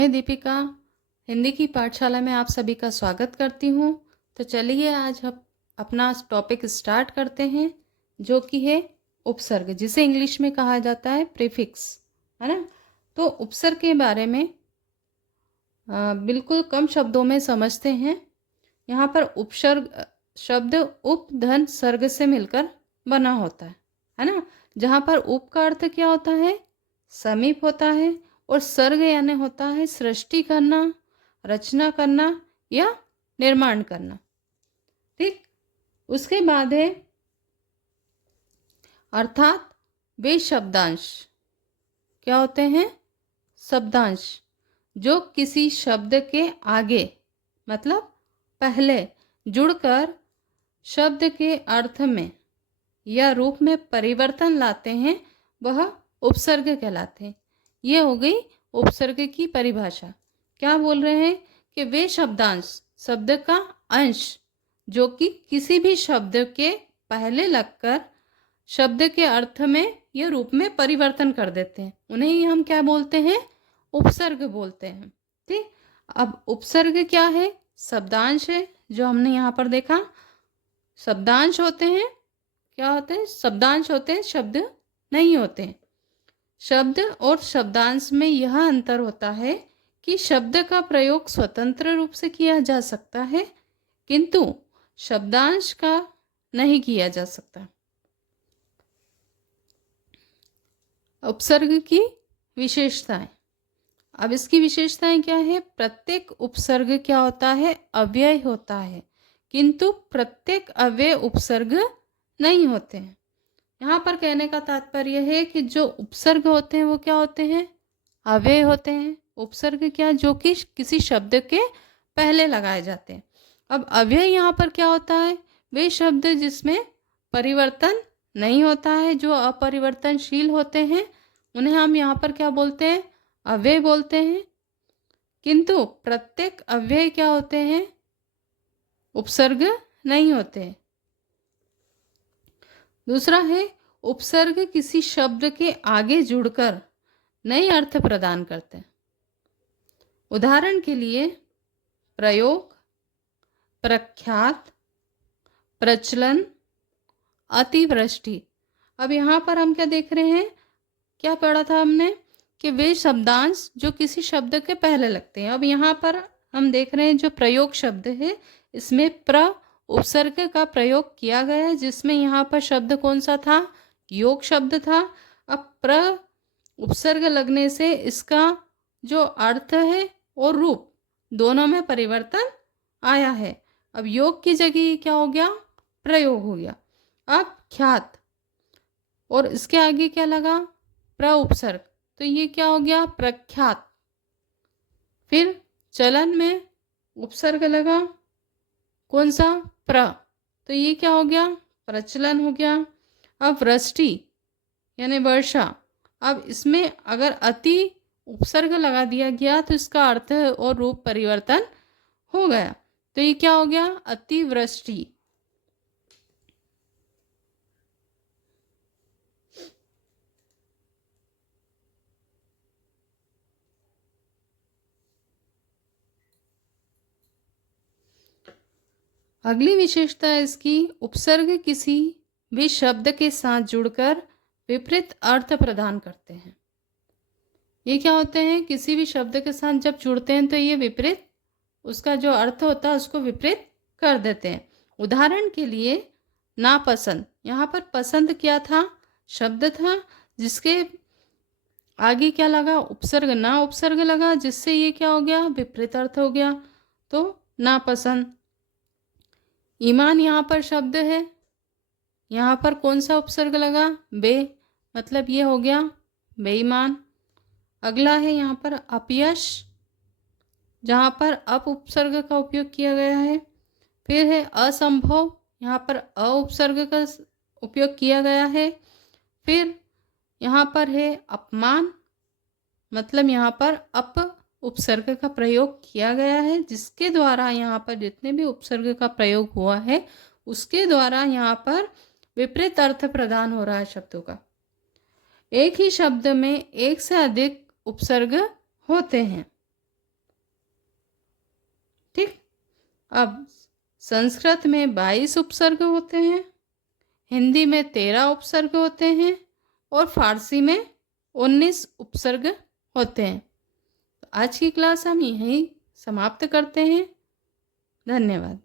मैं दीपिका हिंदी की पाठशाला में आप सभी का स्वागत करती हूँ। तो चलिए आज हम अपना टॉपिक स्टार्ट करते हैं, जो कि है उपसर्ग, जिसे इंग्लिश में कहा जाता है प्रीफिक्स, है ना। तो उपसर्ग के बारे में बिल्कुल कम शब्दों में समझते हैं। यहाँ पर उपसर्ग शब्द उप धन सर्ग से मिलकर बना होता है ना। जहाँ पर उप का अर्थ क्या होता है? समीप होता है, और सर्ग यानी होता है सृष्टि करना, रचना करना या निर्माण करना। ठीक। उसके बाद है अर्थात वे शब्दांश क्या होते हैं? शब्दांश जो किसी शब्द के आगे मतलब पहले जुड़कर शब्द के अर्थ में या रूप में परिवर्तन लाते हैं, वह उपसर्ग कहलाते हैं। ये हो गई उपसर्ग की परिभाषा। क्या बोल रहे हैं कि वे शब्दांश शब्द का अंश जो कि किसी भी शब्द के पहले लगकर शब्द के अर्थ में या रूप में परिवर्तन कर देते हैं, उन्हें ही हम क्या बोलते हैं? उपसर्ग बोलते हैं। ठीक। अब उपसर्ग क्या है? शब्दांश है, जो हमने यहाँ पर देखा। शब्दांश होते हैं, क्या होते हैं? शब्दांश होते हैं, शब्द नहीं होते हैं। शब्द और शब्दांश में यह अंतर होता है कि शब्द का प्रयोग स्वतंत्र रूप से किया जा सकता है, किंतु शब्दांश का नहीं किया जा सकता। उपसर्ग की विशेषताएं। अब इसकी विशेषताएं क्या है? प्रत्येक उपसर्ग क्या होता है? अव्यय होता है, किंतु प्रत्येक अव्यय उपसर्ग नहीं होते हैं। यहाँ पर कहने का तात्पर्य है कि जो उपसर्ग होते हैं वो क्या होते हैं? अव्यय होते हैं। उपसर्ग क्या? जो कि किसी शब्द के पहले लगाए जाते हैं। अब अव्यय यहाँ पर क्या होता है? वे शब्द जिसमें परिवर्तन नहीं होता है, जो अपरिवर्तनशील होते हैं, उन्हें हम यहाँ पर क्या बोलते हैं? अव्यय बोलते हैं। किंतु प्रत्येक अव्यय क्या होते हैं? उपसर्ग नहीं होते हैं। दूसरा है उपसर्ग किसी शब्द के आगे जुड़कर नए अर्थ प्रदान करते हैं। उदाहरण के लिए प्रयोग, प्रख्यात, प्रचलन, अतिवृष्टि। अब यहाँ पर हम क्या देख रहे हैं? क्या पढ़ा था हमने कि वे शब्दांश जो किसी शब्द के पहले लगते हैं। अब यहाँ पर हम देख रहे हैं जो प्रयोग शब्द है, इसमें प्र उपसर्ग का प्रयोग किया गया है, जिसमें यहाँ पर शब्द कौन सा था? योग शब्द था। अब प्र उपसर्ग लगने से इसका जो अर्थ है और रूप दोनों में परिवर्तन आया है। अब योग की जगह क्या हो गया? प्रयोग हो गया। अब ख्यात, और इसके आगे क्या लगा? प्र उपसर्ग, तो ये क्या हो गया? प्रख्यात। फिर चलन में उपसर्ग लगा, कौन सा? प्र, तो ये क्या हो गया? प्रचलन हो गया। अब वृष्टि यानी वर्षा, अब इसमें अगर अति उपसर्ग लगा दिया गया तो इसका अर्थ और रूप परिवर्तन हो गया, तो ये क्या हो गया? अतिवृष्टि। अगली विशेषता है इसकी, उपसर्ग किसी भी शब्द के साथ जुड़कर विपरीत अर्थ प्रदान करते हैं। ये क्या होते हैं? किसी भी शब्द के साथ जब जुड़ते हैं तो ये विपरीत, उसका जो अर्थ होता है उसको विपरीत कर देते हैं। उदाहरण के लिए नापसंद, यहाँ पर पसंद क्या था? शब्द था, जिसके आगे क्या लगा? उपसर्ग, ना उपसर्ग लगा, जिससे ये क्या हो गया? विपरीत अर्थ हो गया, तो नापसंद। ईमान यहाँ पर शब्द है, यहाँ पर कौन सा उपसर्ग लगा? बे, मतलब ये हो गया बेईमान। अगला है यहाँ पर अपयश, जहाँ पर अप उपसर्ग का उपयोग किया गया है। फिर है असंभव, यहाँ पर अ उपसर्ग का उपयोग किया गया है। फिर यहाँ पर है अपमान, मतलब यहाँ पर अप उपसर्ग का प्रयोग किया गया है, जिसके द्वारा यहाँ पर जितने भी उपसर्ग का प्रयोग हुआ है उसके द्वारा यहाँ पर विपरीत अर्थ प्रदान हो रहा है शब्दों का। एक ही शब्द में एक से अधिक उपसर्ग होते हैं। अब संस्कृत में 22 उपसर्ग होते हैं, हिंदी में 13 उपसर्ग होते हैं और फारसी में 19 उपसर्ग होते हैं। तो आज की क्लास हम यहीं समाप्त करते हैं। धन्यवाद।